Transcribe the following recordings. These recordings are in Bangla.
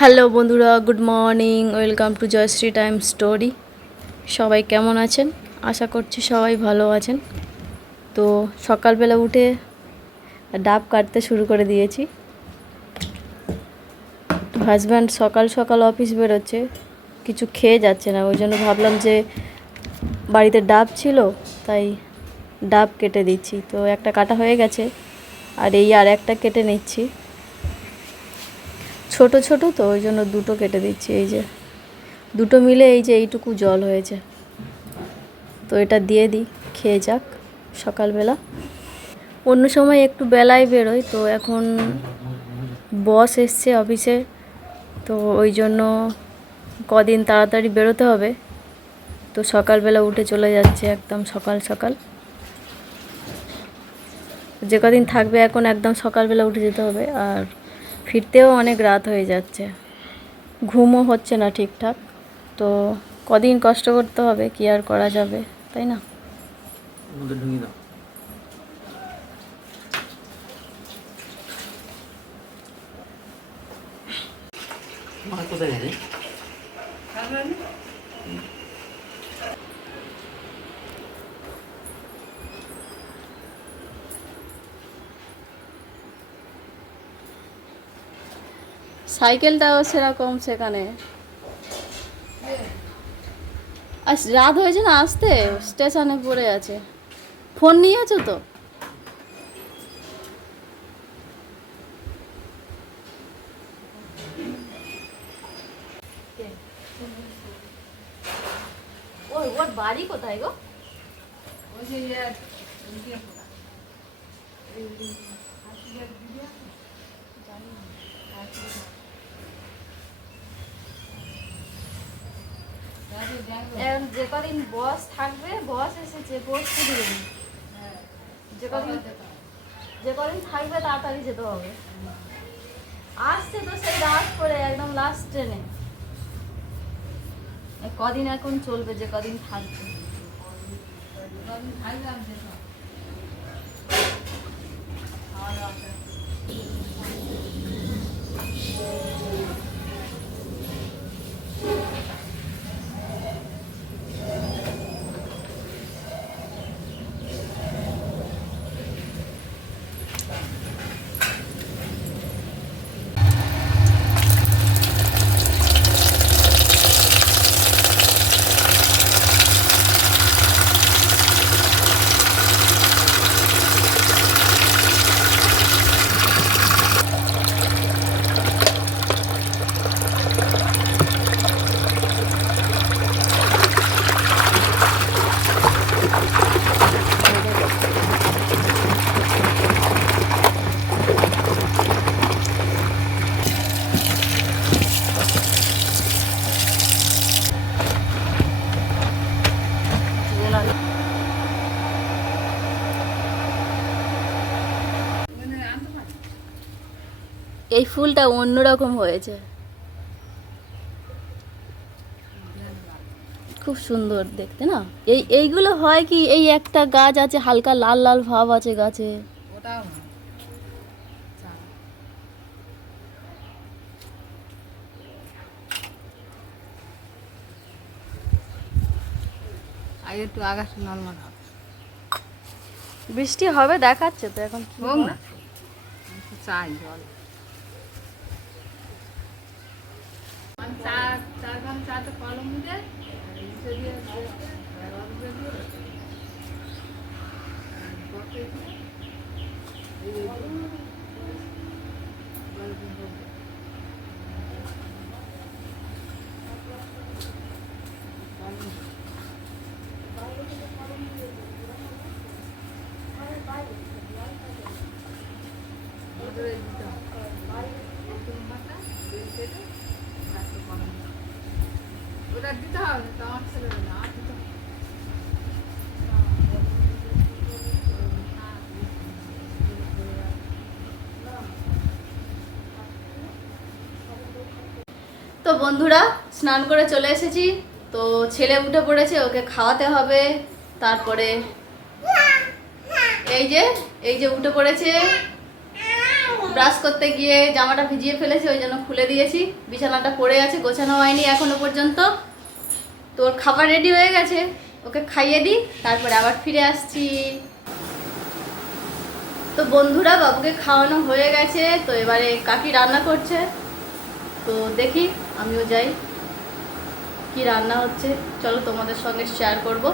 হ্যালো বন্ধুরা, good morning, welcome to Joyshree time story. সবাই কেমন আছেন? আশা করছি সবাই ভালো আছেন। তো সকালবেলা উঠে ডাব কাটতে শুরু করে দিয়েছি। হাজব্যান্ড সকাল সকাল অফিস বেরোচ্ছে, কিছু খেয়ে যাচ্ছে না। ওই জন্য ভাবলাম যে বাড়িতে ডাব ছিল, তাই ডাব কেটে দিচ্ছি। তো একটা কাটা হয়ে গেছে, আর এই আর একটা কেটে নিচ্ছি। ছোট ছোট, তো ওই জন্য দুটো কেটে দিচ্ছি, এই যে। দুটো মিলে এই যে এইটুকু জল হয়েছে। তো এটা দিয়ে দিই, খেয়ে যাক সকালবেলা। অন্য সময় একটু বেলায় বেরোয় তো এখন বস এসছে অফিসে, তো ওই জন্য কদিন তাড়াতাড়ি বেরোতে হবে। তো সকালবেলা উঠে চলে যাচ্ছে একদম সকাল সকাল। যে কদিন থাকবে এখন একদম সকালবেলা উঠে যেতে হবে, আর ফিরতেও অনেক রাত হয়ে যাচ্ছে। ঘুমও হচ্ছে না ঠিকঠাক। তো কদিন কষ্ট করতে হবে, কি আর করা যাবে, তাই না? কোথায় সাইকেলটাও সেরকম সেখানে। আজ রাত হয়েছে না আসতে? স্টেশনে পড়ে আছে। ফোন নিয়েছো তো? ওই ওর বাড়ি কোথায় গো? এখন যে কদিন বস থাকবে বস এসেছে পড়তে দিবেন যে কদিন যে কদিন থাকবে তাড়াতাড়ি যেতে হবে। আসছে তো সেই রাত করে একদম লাস্ট ট্রেনে কদিন এখন চলবে যে কদিন থাকবে। এই ফুলটা অন্যরকম হয়েছে। খুব সুন্দর দেখতে না? এই এইগুলো হয় কি এই একটা গাছ আছে হালকা লাল লাল ভাব আছে গাছে। একটু আকাশ নর্মাল হবে। বৃষ্টি হবে দেখাচ্ছে তো এখন কি চাই জল। চা চার ঘণ্টা চা তো কলম দিয়ে ইসে দিয়ে রস দিয়ে দিয়ে বকে দিয়ে এই গল্প বলব। ওদের এই দিতে হবে। নতুন পাতা, বেল কেটে, চারটে কলম দিতে হবে। ওটা দিতে হবে তো বন্ধুরা, স্নান করে চলে এসেছি। তো ছেলে উঠে পড়েছে, ওকে খাওয়াতে হবে। তারপরে এই যে এই যে উঠে পড়েছে। ব্রাশ করতে গিয়ে জামাটা ভিজিয়ে ফেলেছে, ওই জন্য খুলে দিয়েছি। বিছানাটা পড়ে আছে, গোছানো হয়নি এখনও পর্যন্ত। তোর খাবার রেডি হয়ে গেছে। ওকে খাইয়ে দিই, তারপরে আবার ফিরে আসছি। তো বন্ধুরা, বাবুকে খাওয়ানো হয়ে গেছে। তো এবারে কাকি রান্না করছে। তো দেখি, আমিও যাই। কি রান্না হচ্ছে? চলো তোমাদের সঙ্গে শেয়ার করব।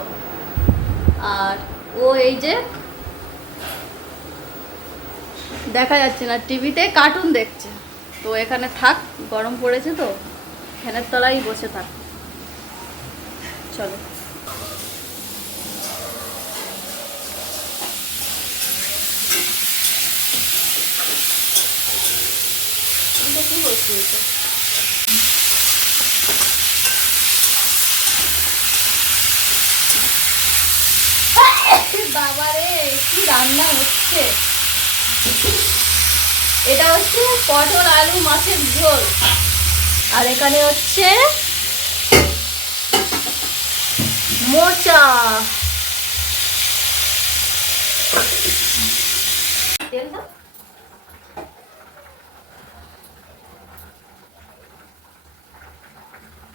আর ও এই যে, দেখা যাচ্ছে না, টিভিতে কার্টুন দেখছে। তো এখানে থাক, গরম পড়েছে তো, ফ্যানের তলায় বসে থাক। চলো। কি বলছি বাবারে, কি রান্না হচ্ছে? এটা হচ্ছে পটল আলু মাছের ঝোল। আর এখানে হচ্ছে মোচা। তেল দাও।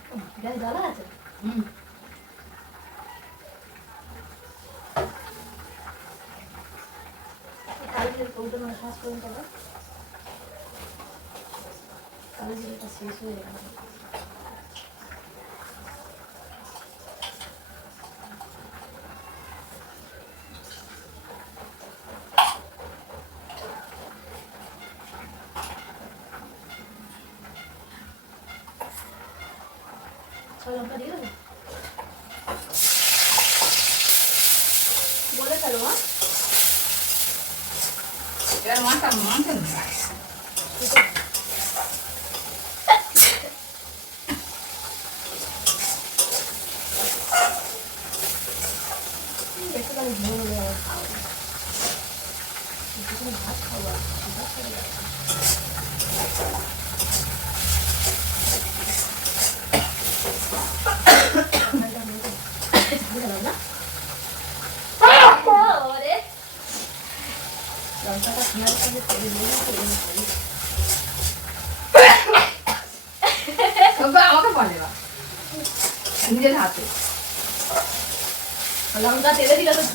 ও, গ্যাস জ্বালা আছে? হুম। কালকে কৌটো মানে কাজ করুন কালকে যেটা শেষ হয়ে গেল ছয় লঙ্কা দিয়ে দেবো বলে ফেলো মা এবার মাথা মাথা আমার খাওয়া যায়। একটুখানি ভাত খাব আর কি, ভাত খাব আর কি। ঝালটা হয়ে গেছে। ঝাল দিলাম না? বাবারে। লঙ্কাটা পেঁয়াজের সঙ্গে তেলে দিয়ে দিতে হবে, ভালো। ওকে আমাকে বলে বা নিজের হাতে লঙ্কা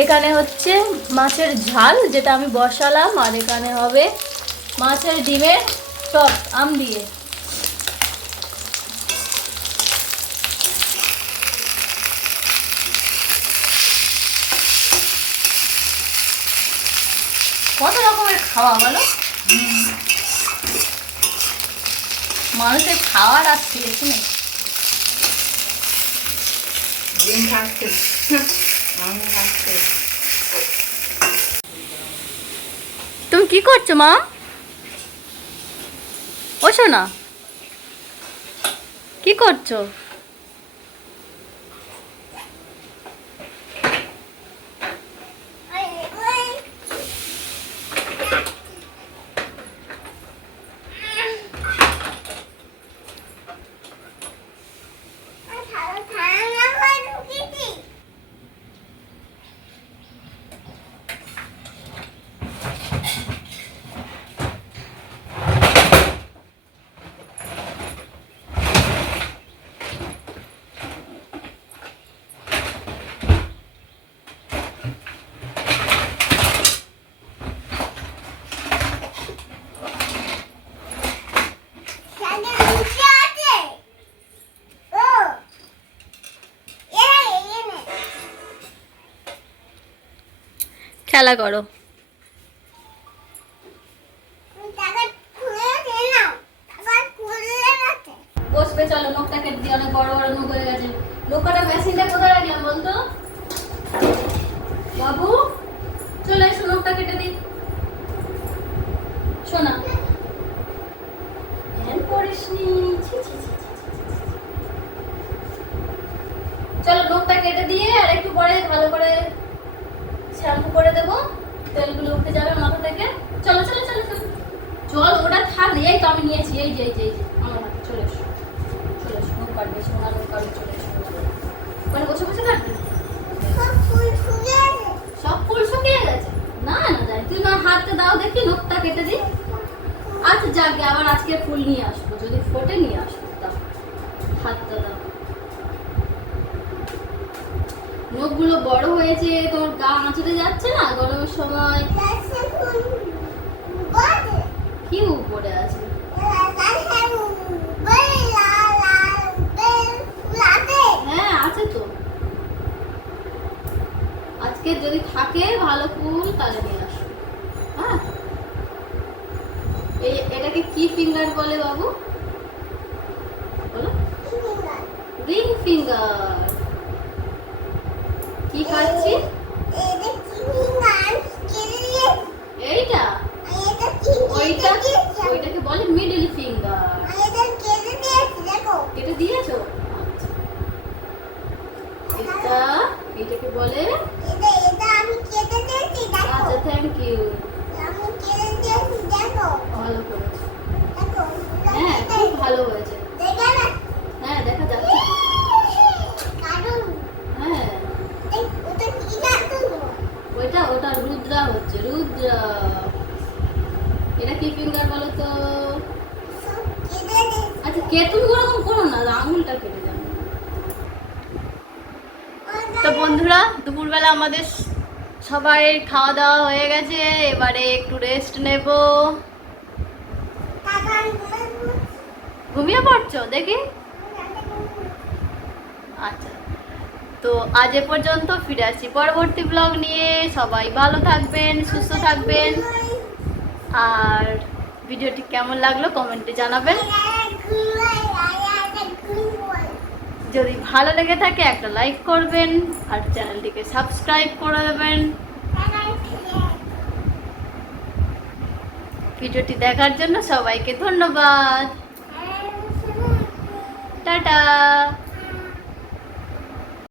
এখানে হচ্ছে মাছের ঝাল যেটা আমি বসালাম আর এখানে হবে মাছের ডিমের টক আম দিয়ে। কত রকমের খাওয়া বলো? মানুষের খাওয়ার আর শেষ নেই। ডিম তুমি কি করছ মা? ও না। কি করছ? খেলা করো। বসবে, চলো নখটা কেটে দিয়ে অনেক বড় বড় নখ হয়ে গেছে। লোকটা কাটা মেশিনটা কোথায় রাখলাম বলতো বাবু চলে এসো নখটা কেটে দিই শোনা ধ্যান করিসনি ছি, ছি, ছি, ছি, ছি, ছি, ছি। চলো নখটা কেটে দিয়ে আর একটু পরে ভালো করে শ্যাম্পু করে দেবো তেলগুলো উঠতে যাবে মাথা থেকে। চলো চলো চলো চলো। চল ওটা থাক এই তো আমি নিয়েছি এই যে এই যে আমার হাতে চলে এসো। চলে এসো মুখ কাটবে সোনা মুখ কাটবে চলে এসো। ওখানে বসে বসে কাটবে? সব ফুল শুকিয়ে গেছে। না না যাই তুই না হাতে দাও দেখি নখটা কেটে দিই। আচ্ছা যাকে আবার আজকে ফুল নিয়ে আসব। যদি ফোটে নিয়ে আসব। দাও। হাতটা দাও। নখগুলো বড় হয়েছে, তোর গা আঁচড়ে যাচ্ছে না? গরমের সময় কি উপরে আছে? হ্যাঁ আছে তো। আজকে যদি থাকে ভালো ফুল, তাহলে নিয়ে আসো। হ্যাঁ? এটাকে কি ফিঙ্গার বলে বাবু? বলো। রিং ফিঙ্গার কি খাচ্ছি? আচ্ছা থ্যাংক ইউ হ্যাঁ খুব ভালো হয়েছে হ্যাঁ দেখা যাচ্ছে হ্যাঁ ওইটা ওটা রুদ্রা হচ্ছে রুদ্রা এটা কি ফিঙ্গার বলো তো? আচ্ছা কেতুন ওরকম করো না আঙুলটা কেটে তো বন্ধুরা, দুপুরবেলা আমাদের সবাই খাওয়া দাওয়া হয়ে গেছে, এবারে একটু রেস্ট নেব। ঘুমিয়ে পড়ছো দেখি? আচ্ছা তো আজ এ পর্যন্ত ফিরে আসছি। পরবর্তী ব্লগ নিয়ে সবাই ভালো থাকবেন, সুস্থ থাকবেন। আর ভিডিওটি কেমন লাগল কমেন্টে জানাবেন। যদি ভালো লেগে থাকে একটা লাইক করবেন আর চ্যানেলটিকে সাবস্ক্রাইব করে দেবেন ভিডিওটি দেখার জন্য সবাইকে ধন্যবাদ। টাটা।